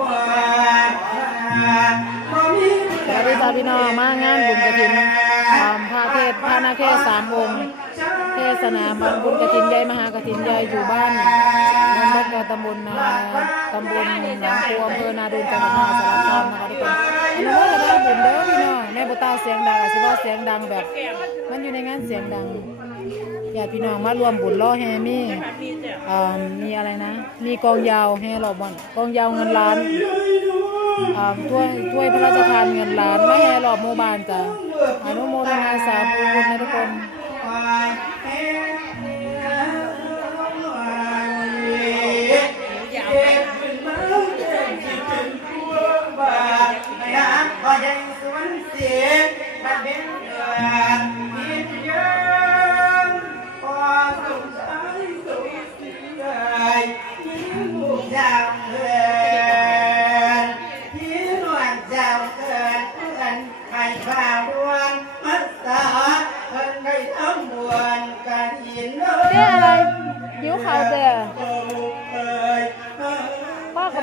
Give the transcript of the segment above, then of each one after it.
สวัสดีจ้าพี่น้องมางานบุญกระถินอ่าพระเทศพระนาเทศสามองค์เทศนาบันบุญกระถินใหญ่มหากระถินใหญ่อยู่บ้านนนทกตำบลนาตำบลหนองคูอำเภอนาดูนจังหวัดมหาสารคามนะคะ ตาเสียงดังอาจจะว่าเสียงดังแบบ มันอยู่ในงานเสียงดังญาติพี่น้องมารวมบุญล่อแฮมีอ่ามีอะไรนะ มีกองยาวแฮรอบอนกองยาวเงินล้านอ่าถ้วยถ้วยพระราชทานเงินล้านไม่แห่หลอบโมบานจ้ะอนุโมทนาสาธุบุญนทุกคน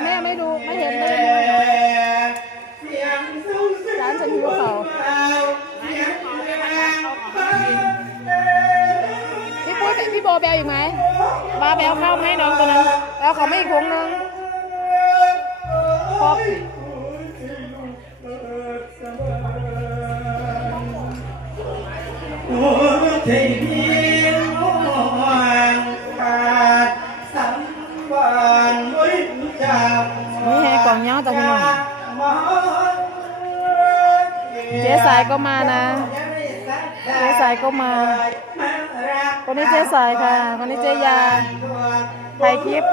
แม่ไม่ดูไม่เห็นเลย โบแบลอีกไหมบาแบลข้าวมาให้น้องตัวนั้นแล้วเขาไม่อีกถุงนึงพอโอ้เทพีโอ้ขาดสัมบันมุ้ยจับนี่ให้กล่องเงาจ้ะพี่น้องเจ๊สายก็มานะ เจ๊สายก็มา คนนี้เจ๊สายค่ะ คนนี้เจ๊ยาถ่ายคลิป